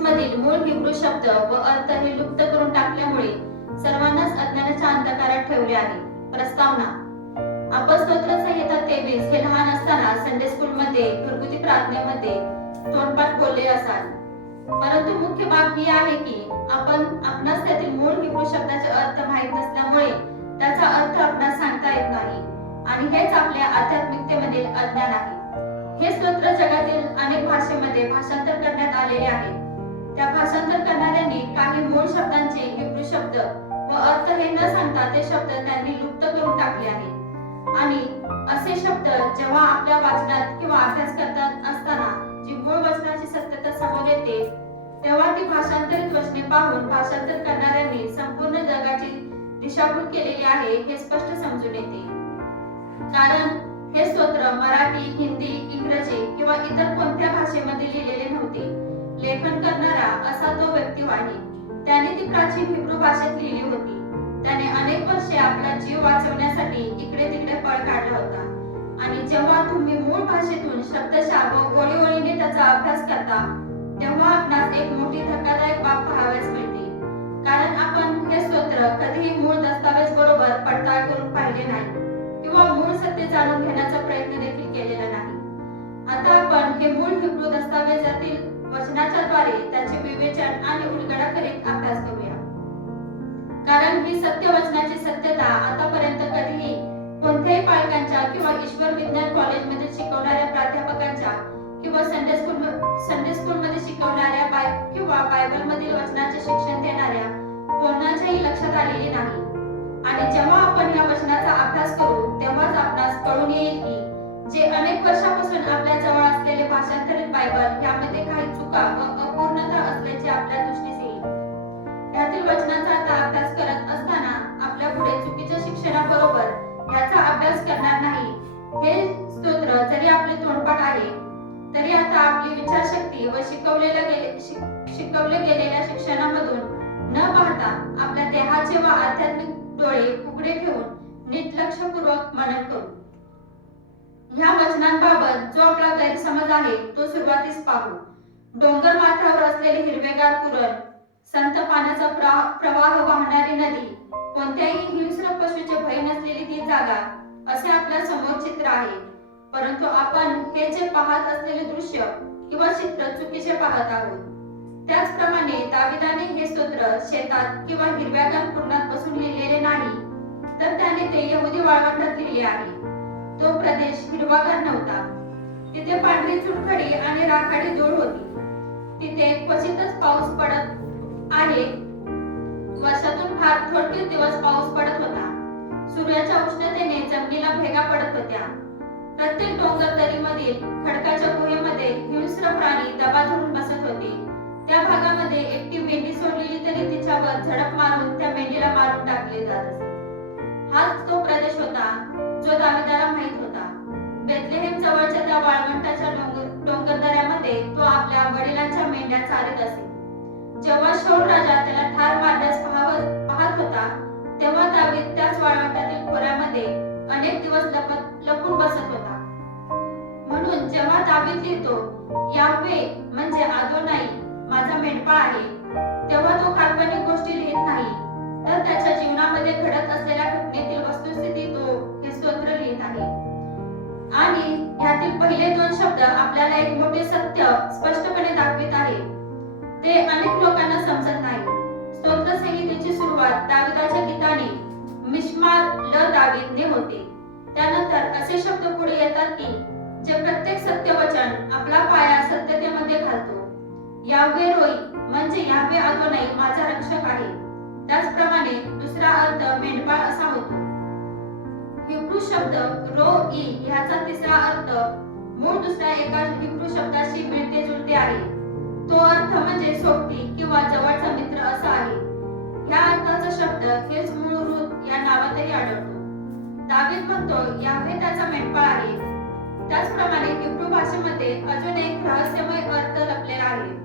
मधील मूळ हिब्रू शब्द व अर्थ हे लुप्त करून टाकल्यामुळे सर्वांनाच अज्ञानाच्या अंधकारात ठेवले आहे. प्रस्तावना: आपण स्तोत्र संहिता 23 हे लहान असताना संडे स्कूल मध्ये घरगुती प्रार्थनेमध्ये तोंडपाठ बोलले असाल, परंतु मुख्य बाब ही आहे की आपणास त्यातील मूळ हिब्रू शब्दाचे अर्थ माहीत नसल्यामुळे त्याचा अर्थ आपणास सांगता येत नाही आणि हेच आपल्या आध्यात्मिकतेमधील अज्ञान आहे. हे स्तोत्र जगातील अनेक भाषेमध्ये भाषांतर करण्यात आलेले आहे. त्या भाषांतर करणाऱ्यांनी काही मूळ शब्दांचे हिब्रू शब्द व अर्थ हे न सांगता ते शब्द त्यांनी लुप्त करून टाकले आहेत आणि असे शब्द जेव्हा आपल्या वाचनात किंवा अभ्यास करत असताना जी मूळ वचनाची सत्यता समोर येते तेव्हा ती भाषांतरित वचने पाहून भाषांतर करणाऱ्यांनी संपूर्ण जगाची दिशाभूल केलेली आहे हे स्पष्ट समजून येते. कारण हे स्तोत्र मराठी, हिंदी, इंग्रजी किंवा इतर कोणत्या भाषेमध्ये लिहिलेले नव्हते. लेखन करणारा असा तो व्यक्तिवादी, त्याने ती प्राचीन हिब्रू भाषेत लिहिली होती. त्याने अनेक वर्षे आपला जीव वाचवण्यासाठी इकडे तिकडे पळ काढला होता आणि जेव्हा तुम्ही मूळ भाषेतून शब्दशः व ओळीओळीने त्याचा अभ्यास करता तेव्हा आपणास एक मोठी धक्कादायक बाब पाहावयास मिळते. कारण आपण हे स्तोत्र कधीही मूळ दस्तावेज बरोबर पडताळ करून पाहिले नाही किंवा मूळ सत्य जाणून घेण्याचा प्रयत्न देखील केलेला नाही. आता आपण हे मूळ हिब्रू दस्तावेजातील वचनाच्या द्वारे त्याचे विवेचन आणि उलगडा करीत अभ्यास करूया. कारण ही सत्य वचनाची सत्यता आतापर्यंत कधीही कोणत्याही पालकांच्या किंवा ईश्वर विज्ञान कॉलेजमध्ये शिकवणाऱ्या प्राध्यापकांच्या किंवा संडे स्कूल मध्ये शिकवणाऱ्या किंवा बायबल मधील वचनाचे शिक्षण देणाऱ्या कोणाच्याही लक्षात आलेली नाही. आणि जेव्हा आपण या वचनाचा अभ्यास करू तेव्हाच आपणास कळून येईल की जे अनेक वर्षापासून आपल्या जवळ असलेले भाषांतरित बायबल यामध्ये काही चुका व अपूर्णता असल्याचे आपल्या दृष्टीस येईल. यातील वचनाचा आता अभ्यास करत असताना आपल्या पुढे चुकीच्या शिक्षणाबरोबर याचा अभ्यास करणार नाही. हे स्तोत्र जरी आपले तोंडपाठ आहे तरी आता आपली विचारशक्ती व शिकवले गेलेल्या शिक्षणामधून न पाहता आपल्या देहाचे व आध्यात्मिक डोळे उघडे ठेवून नीट लक्षपूर्वक मनन करू. ह्या वचनांबाबत जो आपला गैरसमज आहे तो सुरुवातीस पाहू. डोंगर माथ्यावर असलेले हिरवेगार कुरण, संत पाण्याचा प्रवाह वाहणारी नदी, कोणत्याही हिंस्र पशूचे भय नसलेली ती जागा असे आपल्या समोर चित्र आहे. परंतु आपण हे जे पाहत असलेले दृश्य किंवा चित्र चुकीचे पाहत आहोत. त्याचप्रमाणे दाविदाने हे स्तोत्र शेतात किंवा हिरव्यागार कुरणात बसून लिहिलेले नाही, तर त्याने ते यहुदी वाळवंटात लिहिले आहे. तो प्रदेश हिरवागार नव्हता. तिथे पांढरी चुनखडी आणि राखाडी धूळ होती. तिथे क्वचितच पाऊस पडत आहे. वर्षातून फार थोडके दिवस पाऊस पडत होता. सूर्याच्या उष्णतेने जमिनीला भेगा पडत होत्या. प्रत्येक डोंगर दरीमधील खडकाच्या गुहेमध्ये हिंस्र प्राणी दबा धरून बसत होते. त्या भागामध्ये एकटी मेंढी सोडलेली तरी तिच्यावर झडप मारून त्या मेंढीला मारून टाकले जात असे. हाच तो प्रदेश होता जो दाविदाला माहित होता. बेथलेहेम जवळच्या त्या वाळवंटाच्या डोंगरदऱ्यामध्ये तो आपल्या वडिलांच्या मेंढ्या चारत असे. जेव्हा शाऊल राजा त्याला ठार मारण्यास पाहत होता तेव्हा दावीद त्याच वाळवंटातील खोऱ्यामध्ये अनेक दिवस लपून बसत होता. म्हणून जेव्हा दावीद लिहितो याह्वे म्हणजे आदोनाई माझा मेंढपाळ आहे, तेव्हा तो काल्पनिक गोष्टी लिहित नाही, तर त्याच्या जीवनामध्ये घडत असलेल्या घटनेतील वस्तुस्थिती तो हे स्तोत्र लिहित आहे. आणि यातील पहिले दोन शब्द आपल्याला एक मोठे सत्य स्पष्टपणे दाखवित आहे. ते अनेक लोकांना समजत नाही. स्तोत्र संहितेची सुरुवात दाविदाच्या गीताने मिश्मार ल दावीदने होते. त्यानंतर असे शब्द पुढे येतात की जे प्रत्येक सत्यवचन आपला पाया सत्यतेमध्ये घालतो. याह्वे रोई म्हणजे याह्वे आदोनाई माझा रक्षक आहे. त्याचप्रमाणे दुसरा अर्थ मेंढपाळ असा होतो. हिब्रू शब्द रो ई ह्याचा तिसरा अर्थ मूळ दुसऱ्या एका हिब्रू शब्दाशी मिळते जुळते आहे. तो अर्थ म्हणजे सोबती किंवा जवळचा मित्र असा आहे. ह्या अर्थाचा शब्द हेच मूळ रूत या नावातही आढळतो. दावीद म्हणतो याह्वे त्याचा मेंढपाळ आहे. त्याचप्रमाणे हिब्रू भाषेमध्ये अजून एक रहस्यमय अर्थ लपलेला आहे.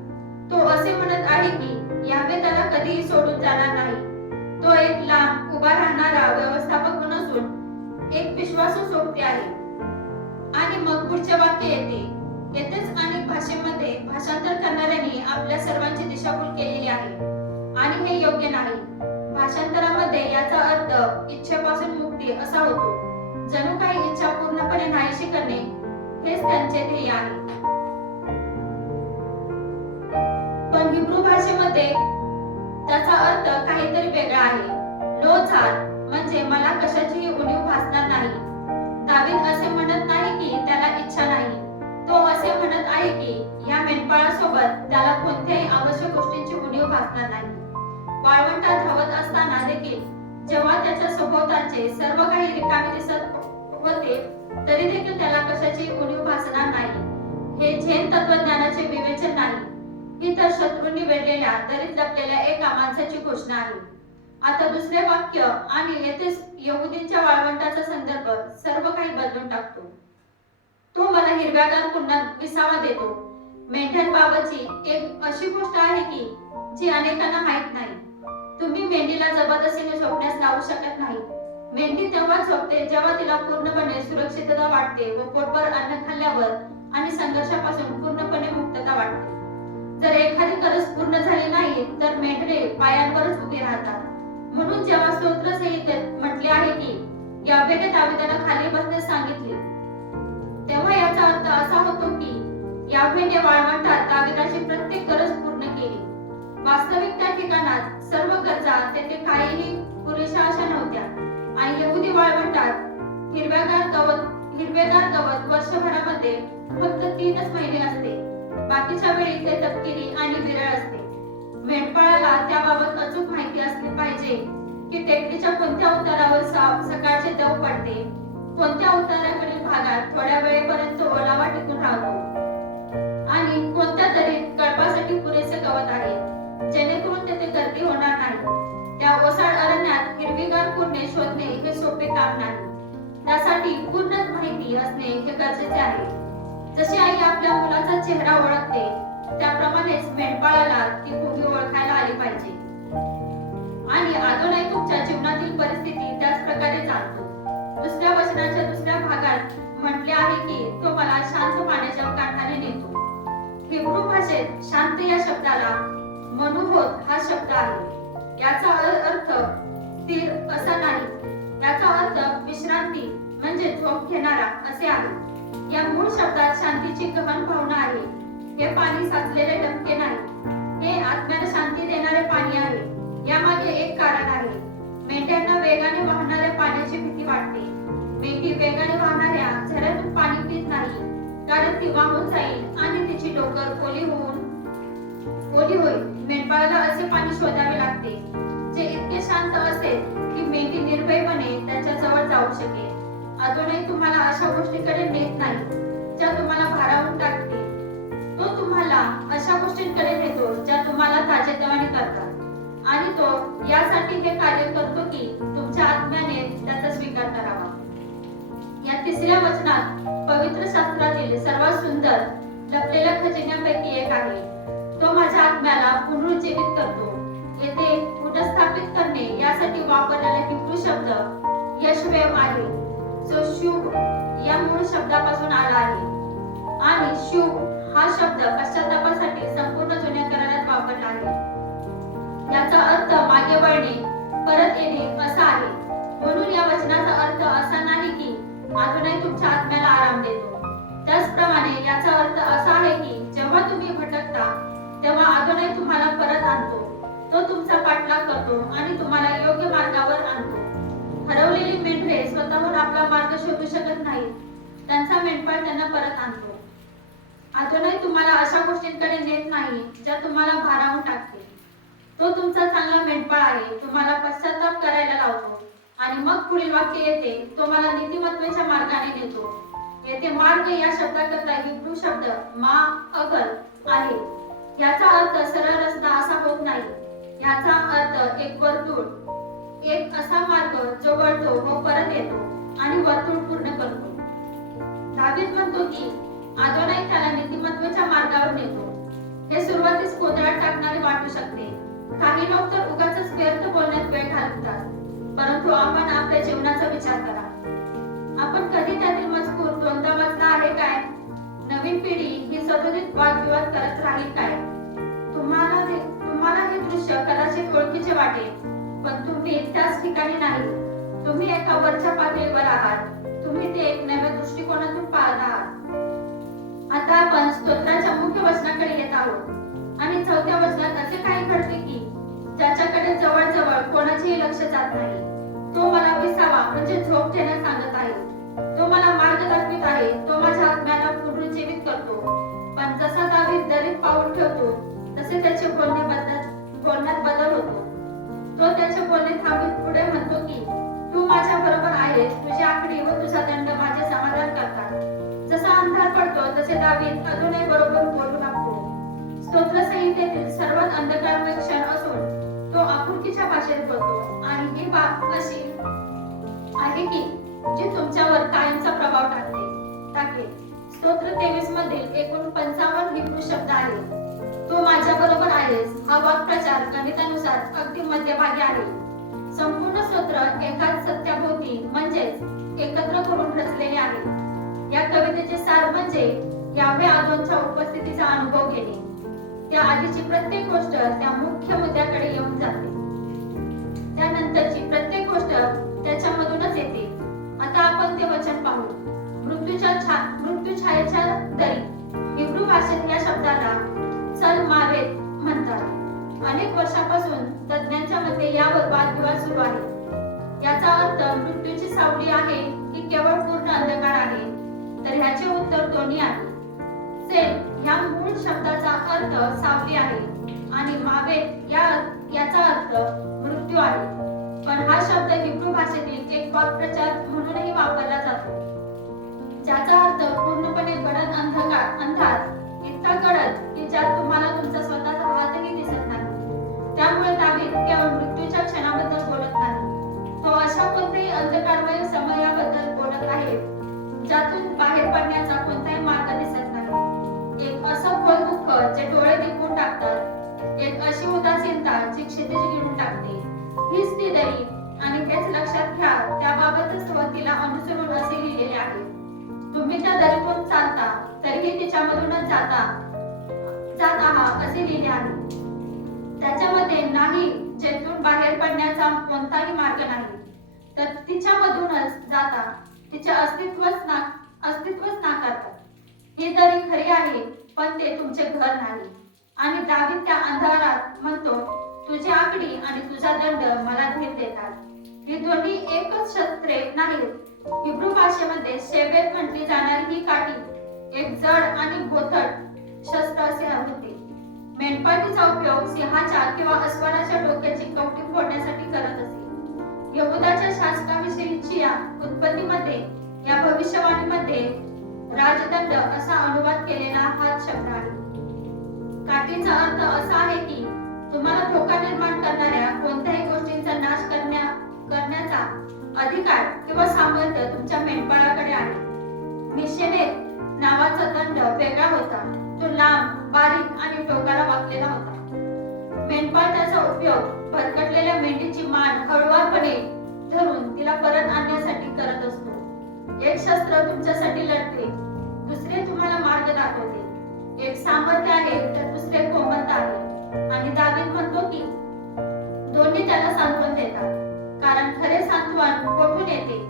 तो असे म्हणत आहे की याह्वे त्याला कधीही सोडून जाणार नाही. तो एक लांब उभा राहणारा व्यवस्थापक नसून एक विश्वासू सोबती आहे. आणि मग पुढचे वाक्य येते येथेच अनेक भाषेमध्ये भाषांतर करणाऱ्यांनी आपल्या सर्वांची दिशाभूल केलेली आहे आणि हे योग्य नाही. भाषांतरामध्ये याचा अर्थ इच्छेपासून मुक्ती असा होतो. जणू काही इच्छा पूर्णपणे नाहीशी करणे हेच त्यांचे ध्येय आहे. पण हिब्रू भाषेमध्ये त्याचा अर्थ काहीतरी वेगळा आहे. लो झार म्हणजे मला कशाचीही उणीव भासणार नाही. दावीद असे म्हणत नाही की त्याला इच्छा नाही. तो असे म्हणत आहे की या मेंढपाळासोबत त्याला कोणत्याही आवश्यक गोष्टींची उणीव भासणार नाही. वाळवंटात धावत असताना देखील जेव्हा त्याच्या सभोवतालचे सर्व काही रिकामे दिसत होते तरी देखील त्याला कशाची उणीव भासणार नाही. हे झेन तत्वज्ञानाचे विवेचन नाही, ही तर शत्रूंनी वेढलेल्या दरीत लपलेल्या एका माणसाची घोषणा आहे. आता दुसरे वाक्य आणि येथेच यहुदींच्या वाळवंटाचा संदर्भ सर्व काही बदलून टाकतो. तो मला हिरव्यागार कुंडात विसावा देतो. मेंढ्यांबाबतची एक अशी गोष्ट आहे की जी अनेकांना माहित नाही. तुम्ही मेंढीला जबरदस्तीने झोपण्यास लावू शकत नाही. मेंढी तेव्हा झोपते जेव्हा तिला पूर्णपणे सुरक्षितता वाटते व पोटभर अन्न खाल्ल्यावर आणि संघर्षापासून पूर्णपणे मुक्तता वाटते. जर एखादी गरज पूर्ण झाली नाही तर मेंढरे पायांवरच उभी राहतात. म्हणून जेव्हा स्तोत्रसंहितेत म्हटले आहे की यावेने दाविदाला खाली बसण्यास सांगितले, तेव्हा याचा अर्थ असा होतो की यावेने वाळवंटात दाविदाची प्रत्येक गरज पूर्ण केली. वास्तविक त्या ठिकाणात सर्व गरजा तेथे काहीही पुरेशा अशा नव्हत्या आणि यहुदी वाळवंटात हिरवेगार गवत वर्षभरामध्ये फक्त 3च महिने असते. बाकीच्या वेळी ते तपकिरी आणि विरळ असते. मेंढपाळाला त्याबाबत अचूक माहिती असली पाहिजे की टेकडीच्या कोणत्या उतारावर सकाळचे दव पडते, कोणत्या उताराकडील भागात थोड्या वेळेपर्यंत ओलावा टिकून राहतो आणि कोणत्या तरी कळपासाठी पुरेसे गवत आहे जेणेकरून तेथे गर्दी होणार नाही. त्या ओसाड अरण्यात हिरवीगार कुरणे शोधणे हे सोपे काम नाही. त्यासाठी पूर्ण माहिती असणे हे गरजेचे आहे. जशी आई आपल्या मुलाचा चेहरा ओळखते त्याप्रमाणेच मेंढपाळाला ती भूमी ओळखायला आली पाहिजे. आणि अदोनाई तुमच्या जीवनातील परिस्थिती त्याच प्रकारे जाणतो. दुसऱ्या वचनाच्या दुसऱ्या भागात म्हटले आहे की तो मला शांत पाण्याच्या काठाने नेतो. हिब्रू भाषेत शांत या शब्दाला मनुहोत हा शब्द आहे. याचा अर्थ स्थिर असा नाही. याचा अर्थ विश्रांती म्हणजे झोप घेणारा असे आहे. या मूळ शब्दात शांतीची गहन भावना आहे. हे पाणी साचलेले डबके नाही. हे आत्म्याला शांती देणारे पाणी आहे. यामागे एक कारण आहे. मेंढ्यांना वेगाने वाहणाऱ्या पाण्याची भीती वाटते. मेंढी वेगाने वाहणाऱ्या झऱ्यातून पाणी पित नाही, कारण ती वाहून जाईल आणि तिची डोकर ओली होईल. मेंढपाळाला असे पाणी शोधावे लागते जे इतके शांत असेल की मेंढी निर्भयपणे त्याच्या जवळ जाऊ शकेल. अजूनही तुम्हाला अशा गोष्टीकडे नेत नाही ज्या तुम्हाला भारावून टाकते. तो तुम्हाला अशा गोष्टींकडे नेतो ज्या तुम्हाला ताजेतवाने करतात आणि तो यासाठी हे कार्य करतो की तुमच्या आत्म्याने त्याचा स्वीकार करावा. या तिसऱ्या वचनात पवित्र शास्त्रातील सर्वात सुंदर लपलेल्या खजिन्यांपैकी एक आहे. तो माझ्या आत्म्याला पुनरुज्जीवित करतो. येथे पुनर्स्थापित करणे यासाठी वापरलेला हिब्रू शब्द यशवेव आहे, जो शुभ या मूळ शब्दापासून आला आहे. आणि शुभ हा शब्द पश्चातापासाठी संपूर्ण जुन्या करारात वापरला आहे. याचा अर्थ मागे वळणे, परत येणे असा आहे. म्हणून या वचनाचा अर्थ असा नाही की अजूनही तुमच्या आत्म्याला आराम देतो. त्याचप्रमाणे याचा अर्थ असा आहे की जेव्हा तुम्ही भटकता तेव्हा अजूनही तुम्हाला परत आणतो. तो तुमचा पाठलाग करतो आणि तुम्हाला योग्य मार्गावर आणतो. हरवलेली मेंढरे स्वतःहून आपला मार्ग शोधू शकत नाहीत. त्यांचा मेंढपाळ त्यांना परत आणतो. अजूनही तुम्हाला अशा गोष्टींकडे नेत नाही ज्या तुम्हाला भारावून टाकतील. तो तुमचा चांगला मेंढपाळ आहे. तुम्हाला पश्चाताप करायला लावतो. आणि मग पुढील वाक्य येते, तो मला नीतिमत्तेच्या मार्गाने नेतो. येथे मार्ग या शब्दाकरता हिब्रू शब्द मा अगल आहे. याचा अर्थ सरळ रस्ता असा होत नाही. याचा अर्थ एक वर्तुळ, एक असा मार्ग जो वळतो व परत येतो आणि वर्तुळ पूर्ण करतो. दावीद म्हणतो की अदोनाई त्याला नीतिमत्तेच्या मार्गावर नेतो. हे सुरुवातीस गोंधळात टाकणारे वाटू शकते. काही लोक तर उगाचच व्यर्थ बोलण्यात वेळ घालवतात. परंतु आपण आपल्या जीवनाचा विचार करा. आपण कधी त्यातील मजकूर दोनदा वाचला आहे काय? नवीन पिढी वरच्या पातळीवर आहात, तुम्ही ते एक नव्या दृष्टिकोनातून पाहत आहात. आता आपण स्तोत्राच्या मुख्य वचनाकडे येत आहोत आणि 4थ्या वचनात असे काही घडते की ज्याच्याकडे जवळजवळ कोणाचेही लक्ष जात नाही, तो मला विसावा म्हणजे झोप घेण्यास सांगत आहे. तो मला मार्ग दाखवित आहे, तो माझ्या आत्म्याला पुनरुज्जीवित करतो. पण जसा दावीद दरीत पाऊल ठेवतो तसे त्याचे बोलण्यात बदल होतो. तो त्याचे बोलणे थांबवीत पुढे म्हणतो की तू माझ्या बरोबर आहेस, तुझी आखणी व तुझा दंड माझे समाधान करतात. जसा अंधार पडतो तसे दावीद अजूनही बरोबर बोलू लागतो. स्तोत्रसंहितेतील सर्वात अंधकारमय क्षण असून तो आपुलकीच्या भाषेत बोलतो आणि ही बाब अशी आहे की जी तुमच्यावर कायमचा प्रभाव टाकेल. स्तोत्र 23 मधील एकूण 55 हिब्रू शब्द आहेत. तो माझ्या बरोबर आहेस हा वाक्प्रचार गणितानुसार अगदी मध्यभागी आहे. संपूर्ण स्तोत्र एकाच सत्याभोवती म्हणजेच एकत्र करून रचलेले आहे. या कवितेचे सार म्हणजे यावे आदोनच्या उपस्थितीचा अनुभव घेणे. त्या आधीची प्रत्येक गोष्ट त्या मुख्य मुद्द्याकडे येऊन जाते, त्यानंतरची प्रत्येक गोष्ट त्याच्यामधूनच येते. आता आपण ते वचन पाहू. मृत्यू छायेच्या दरी. हिब्रू भाषेत या शब्दाला चल मावेत म्हणतात. अनेक वर्षापासून तज्ञांच्या मते यावर वादविवाद सुरू आहे. याचा अर्थ मृत्यूची सावली आहे की केवळ पूर्ण अंधकार आहे, तर ह्याचे उत्तर दोन्ही आहे. सेल ह्या मूळ शब्दाचा अर्थ सावली आहे आणि मावेत याचा अर्थ मृत्यू आहे. पण हा शब्द हिब्रू भाषेतील एक वाक्प्रचार म्हणूनही वापरला जातो, ज्याचा अर्थ पूर्णपणे गडद अंधार, इतका गडद की ज्यात तुम्हाला तुमचा स्वतःचा हातही दिसत नाही. त्यामुळे दावीद केवळ मृत्यूच्या क्षणाबद्दल बोलत नाही, तो अशा कोणत्याही अंधकारमय समयाबद्दल बोलत आहे ज्यातून बाहेर पडण्याचा कोणताही मार्ग दिसत नाही. एक असं खोल दुःख जे डोळे दिपवून टाकतात, एक अशी उदासीनता जी क्षितिज गिळून टाकते. हीच ती दरी आणि हेच लक्षात घ्या, त्याबाबतच तिला अनुसरून असे लिहिलेले आहे. तुम्ही त्या दरीतून चालता तरीही तिच्यामधूनच जात आहात असे लिहिले आहे. त्याच्यामध्ये नाही जेथून बाहेर पडण्याचा कोणताही मार्ग नाही, तर तिच्यामधूनच जाता, तिचे अस्तित्वच नाकारतात. ही दरी खरी आहे, पण ते तुमचे घर नाही. आणि दावीद त्या अंधारात म्हणतो, तुझी आकडी आणि तुझा दंड मला धीर देतात. ही दोन्ही एकच शस्त्रे नाहीत. हिब्रू भाषेमध्ये शेबेत म्हटली जाणारी ही काठी एक जड आणि बोथट शस्त्र असे होते. मेंढपाळीचा उपयोग सिंहाच्या किंवा अस्वलाच्या डोक्याची कवटी फोडण्यासाठी करत असे. यहुदाच्या शासनाविषयीची या उत्पत्तीमध्ये, या भविष्यवाणीमध्ये राजदंड असा अनुवाद केलेला हा शब्द आहे. काठीचा अर्थ असा आहे की तुम्हाला धोका निर्माण करणाऱ्या कोणत्याही गोष्टींचा नाश करण्याचा अधिकार किंवा सामर्थ्य तुमच्या मेंढपाळाकडे आहे. मिशेनेत नावाचा दंड वेगळा होता. तो लांब, बारीक आणि टोकाला वाकलेला होता. मेंढपाळ त्याचा उपयोग भरकटलेल्या मेंढीची मान हळुवारपणे धरून तिला परत आणण्यासाठी करत असतो. एक शस्त्र तुमच्यासाठी लढते, दुसरे तुम्हाला मार्ग दाखवते. एक सामर्थ्य आहे तर दुसरे कोमलता आहे. आणि दावीद म्हणतो की दोन्ही त्याला सांत्वन देतात, कारण खरे सांत्वन कोठून येते?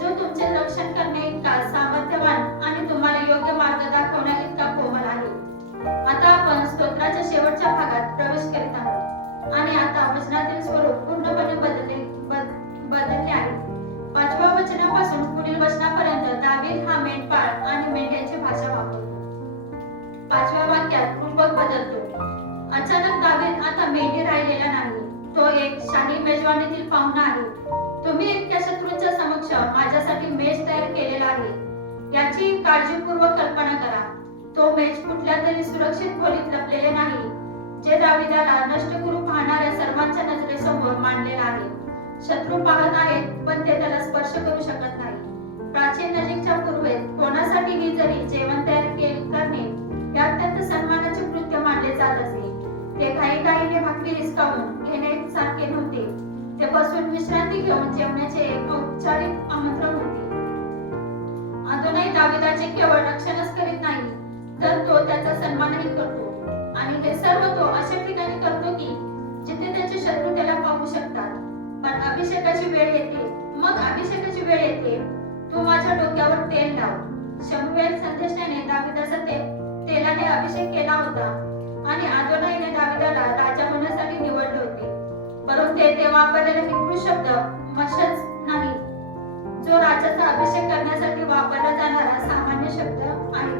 जो तुमचे रक्षण करणे इतका सामर्थ्यवान आणि तुम्हाला योग्य मार्ग दाखवण्या इतका कोमल आहे. आता आपण स्तोत्राच्या शेवटच्या भागात प्रवेश करीत आहोत आणि आता वचनातील स्वरूप पूर्णपणे बदलले आहे. 5व्या वचनापासून पुढील वचनापर्यंत दावीद हा मेंढपाळ आणि मेंढ्यांची भाषा वापरतो. 5व्या वाक्यात रूपक बदलतो. अचानक दावीद आता मेंढी राहिलेला नाही, तो एक शाही मेजवानीतील पाहुणा आहे. तुम्ही इतक्या शत्रूंच्या समक्ष माझ्यासाठी मेज तयार केलेला आहे याची काळजीपूर्वक कल्पना करा. तो मेज कुठल्या तरी सुरक्षित खोलीत लपलेले नाही, जे दाविदाला नष्ट करू पाहणाऱ्या सर्वांच्या नजरेसमोर मांडलेला आहे. शत्रू पाहत आहेत, पण ते त्याला स्पर्श करू शकत नाही. प्राचीन नजीकच्या पूर्वेत कोणासाठीही जरी जेवण तयार करणे हे अत्यंत सन्मानाचे कृत्य मानले जात असे. ते घाईघाईने भाकरी हिसकावून घेणे सारखे नव्हते. ते बसून विश्रांती घेऊन जेवण्याचे एक औपचारिक आमंत्रण होते. अदोनाई दाविदाचे केवळ रक्षणच करीत नाही, तर तो त्याचा सन्मानही करतो. आणि हे सर्व तो अशा ठिकाणी करतो की जिथे त्याचे शत्रू त्याला पाहू शकतात. पण अभिषेकाची वेळ येते, मग अभिषेकाची वेळ येते, तू माझ्या डोक्यावर तेल लाव. शमूएल संदेशाने दाविदाचा तेलाने अभिषेक केला होता आणि अदोनाईने दाविदाला राजा होण्यासाठी निवडले होते. परंतु ते वापरलेला हिब्रू शब्द मशज नाही, जो राजाचा अभिषेक करण्यासाठी वापरला जाणारा सामान्य शब्द आहे.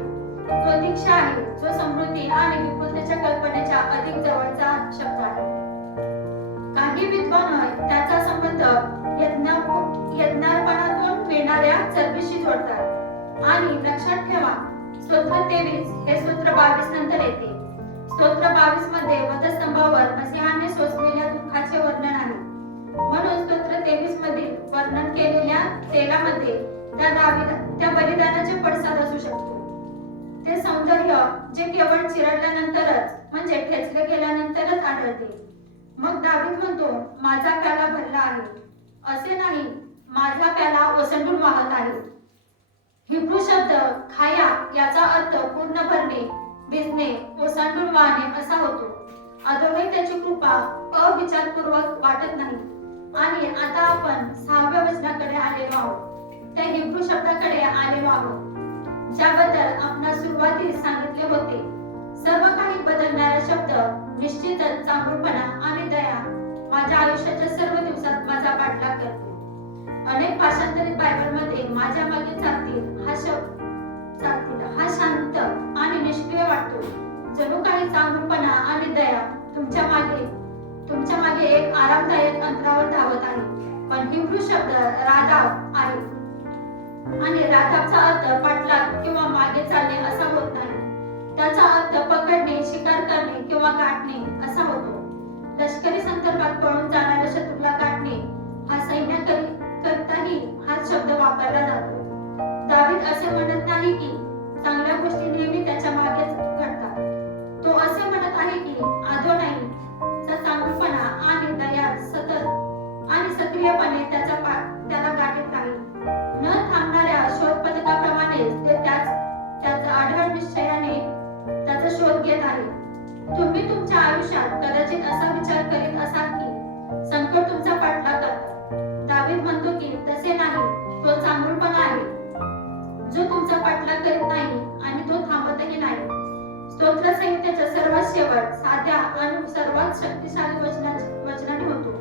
तो दीक्षा आहे, जो समृद्धी आणि विपुलतेच्या कल्पनेच्या अधिक जवळचा शब्द आहे. काही विद्वान त्याचा संबंध यज्ञार्पणातून मिळणाऱ्या चरबीशी जोडतात. आणि लक्षात ठेवा, स्तोत्र 23 हे स्तोत्र 22 नंतर येते. स्तोत्र 22 मध्ये वधस्तंभावर मसीहाने सोसलेल्या दुःखाचे वर्णन आहे. म्हणून स्तोत्र 23 मधील वर्णन केलेल्या तेलामध्ये त्या बलिदानाचे पडसाद असू शकतो. ते सौंदर्य जे केवळ चिरडल्यानंतरच म्हणजे ठेचले गेल्यानंतरच आढळते. मग दावीद म्हणतो, माझा प्याला भरला आहे, असे नाही, माझा प्याला ओसंडून वाहत आहे. हिब्रू शब्द खाया याचा अर्थ पूर्ण भरणे, भिजणे, ओसंडून वाहणे असा होतो. अदोनाई त्याची कृपा अविचारपूर्वक वाटत नाही. आणि आता आपण 6व्या वचनाकडे आलेलो आहोत, त्या हिब्रू शब्दाकडे आलेलो आहोत, ज्याबद्दल आपण सुरुवातीस सांगितले होते. सर्व काही बदलणारा शब्द निश्चितच चांगुलपणा आणि दया माझ्या आयुष्याच्या सर्व दिवसात माझा पाठलाग करते. अनेक भाषांतरित बायबलमध्ये माझ्या मागे चालतील हा शांत आणि निष्क्रिय वाटतो. जणू काही चांगुलपणा आणि दया तुमच्या मागे एक आरामदायक अंतरावर धावत आहे. पण हिब्रू शब्द राधाव आहे आणि राधावचा अर्थ पाठलाग किंवा मागे चालणे असा होत नाही. त्याचा अर्थ पकडणे, शिकार करणे किंवा गाठणे असा होतो. लष्करी संदर्भात पळून जाणाऱ्या शत्रूला गाठणे हा सैन्याकरिताही हाच शब्द वापरला जातो. दावीद असे म्हणत नाही की चांगल्या गोष्टी नेहमी त्याच्या मागेच घडतात. तो असे म्हणत आहे की अदोनाईचा चांगुलपणा आणि दया सतत आणि सक्रियपणे त्याला गाठीत राहील. न थांबणाऱ्या शोध पथकाप्रमाणे ते त्याचा आढळ निश्चयाने त्याचा शोध घेत आहे. तुम्ही तुमच्या आयुष्यात कदाचित असा विचार करीत असाल की संकट तुमचा पाठलाग करतात. दावीद म्हणतो की तसे नाही, तो चांगुलपणा आहे जो तुमचा पाठलाग करीत नाही आणि तो थांबतही नाही. स्तोत्र संहितेचा सर्वात शेवट साध्या आणि सर्वात शक्तिशाली वचनाने होतो,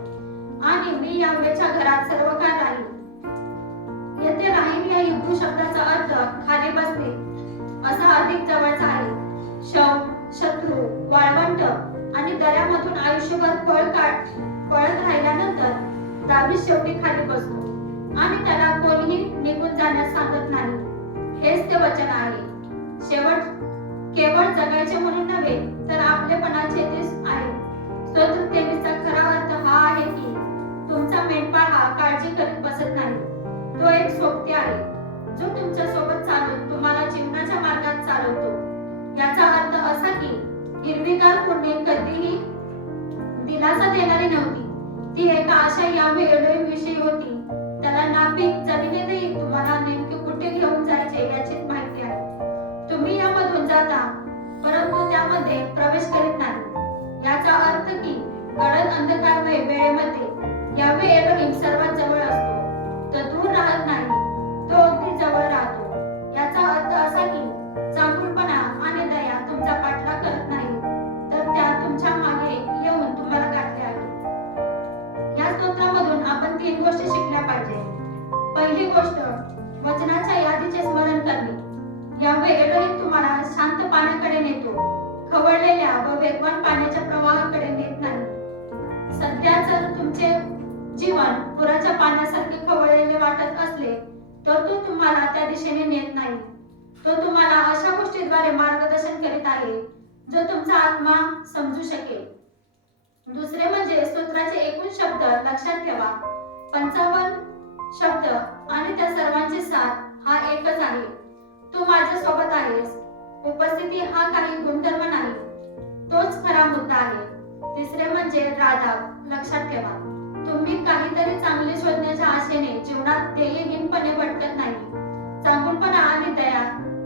आणि मी यावेच्या घरात सर्व काळ राहील. येथे राहील या हिब्रू शब्दाचा अर्थ खाली बसणे असा अधिक जवळचा आहे. शत्रू, वाळवंट आणि दऱ्यामधून आयुष्यभर पळत राहिल्यानंतर दावीद शेवटी खाली बसतो आणि त्याला कोणीही निघून जाण्यास सांगत नाही. हेच ते वचन आहे. केवळ जगायचे म्हणून नव्हे तर आपलेपणाचे ते आहे. स्तोत्र 23 चा खरा अर्थ हा आहे की तुमचा मेंढपाळ हा काळजी करीत बसत नाही. तो एक सोबती आहे जो तुमच्या सोबत चालून तुम्हाला जीवनाच्या मार्गात चालवतो. याचा अर्थ असा की हिरवीगार पुण्य कधीही दिलासा देणारी नव्हती. ती एका अशा यावे विषयी होती. त्याला नापीक जमिनीतही तुम्हाला नेमके कुठे घेऊन जायचे याची माहिती आहे. तुम्ही यामधून जाता परंतु त्यामध्ये प्रवेश करीत नाही. याचा अर्थ की गडद अंधकारमय वेळेमध्ये यावे एलोहिम सर्वात जवळ असतो. तो दूर राहत नाही, तो अगदी जवळ राहतो. याचा अर्थ असा की चांगुलपणा आणि दया तुमचा पाठलाग करत नाही, तर त्या तुमच्या मागे येऊन तुम्हाला गाठले आहे. या स्तोत्रामधून आपण 3 गोष्टी शिकल्या पाहिजे. पहिली गोष्ट, वचनाच्या यादीचे स्मरण करणे. यावे एलोहिम तुम्हाला शांत पाण्याकडे नेतो, खवळलेल्या व वेगवान पाण्याच्या प्रवाहाकडे नेत नाही. सध्या जर तुमचे जीवन पुराच्या पाण्यासारखे खवळलेले वाटत असले तर तो तुम्हाला त्या दिशेने नेत नाही. तो तुम्हाला अशा गोष्टीद्वारे मार्गदर्शन करीत आहे जो तुमचा आत्मा समजू शकेल. दुसरे म्हणजे स्तोत्राचे एकूण शब्द लक्षात ठेवा. 55 शब्द आणि त्या सर्वांचे सार हा एकच आहे. तू माझ्या सोबत आहेस. उपस्थिती हा काही गुणधर्म नाही, तोच खरा मुद्दा आहे. तिसरे म्हणजे राधाव. लक्षात ठेवा, तुम्ही काहीतरी चांगले शोधण्याच्या आशेने जीवनात ध्येयहीनपणे भटकत नाही. चांगुलपणा आणि दया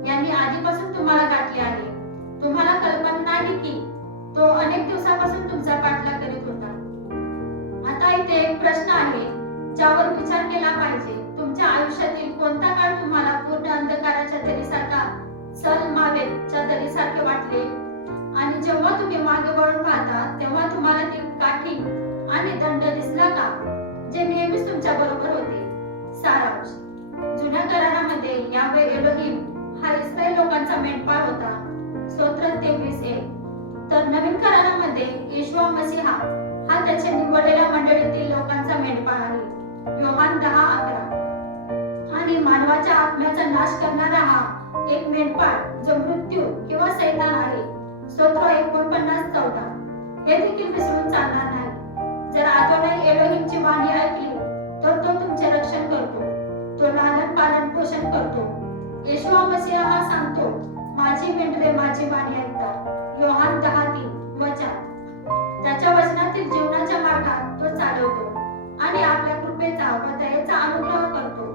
यांनी आधीपासून तुम्हाला गाठले आहे. तुम्हाला कल्पना नाही की तो अनेक दिवसापासून तुमचा पाठलाग करीत होता. आता इथे एक प्रश्न आहे, ज्यावर विचार केला पाहिजे. तुमच्या आयुष्यातील कोणता काळ तुम्हाला पूर्ण अंधकाराच्या दरीसारखा सलमावेच्या दरीसारखे वाटले आणि जेव्हा तुम्ही मागे वळून पाहता तेव्हा तुम्हाला ती काठी आणि दंड दिसला का, जे नेहमीच तुमच्या बरोबर होते? सारांश: जुन्या करारामध्ये यावे एलोहिम हा इस्रायल लोकांचा मेंढपाळ होता, स्तोत्र 23:1. तर नवीन करारामध्ये येशूवा मसीहा हा त्याच्या निवडलेल्या मंडळीतील लोकांचा मेंढपाळ आहे, योहान 10:11. आणि मानवाच्या आत्म्याचा नाश करणारा हा एक मेंढपाळ जो मृत्यू किंवा सैतान आहे, स्तोत्र 49:14. हे देखील विसरून चालणार नाही. जर आदोनाई एलोहिमची वाणी ऐकली तर तो तुमचे रक्षण करतो, तो लालन पालन पोषण करतो. येशूवा मसीहा हा सांगतो, माझी मेंढरे माझी वाणी ऐकतात, योहान 10:3 वचन. त्याच्या वचनातील जीवनाच्या मार्गात तो चालवतो आणि आपल्या कृपेचा व दयेचा अनुग्रह करतो.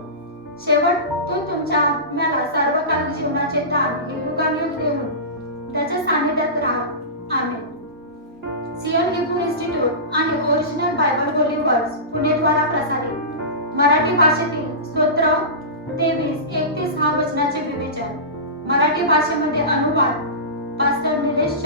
शेवट तो तुमच्या आत्म्याला सार्वकालिक जीवनाचे दान हे युगानुयुग देऊन त्याच्या सानिध्यात राहा. आमेन. सियन हिब्रू इन्स्टिट्यूट आणि original Bible Holy words Pune द्वारा प्रसारित मराठी भाषेतील स्तोत्र 23:1 ते 6 वचनाचे विवेचन. मराठी भाषेमध्ये अनुवाद पास्टर निलेश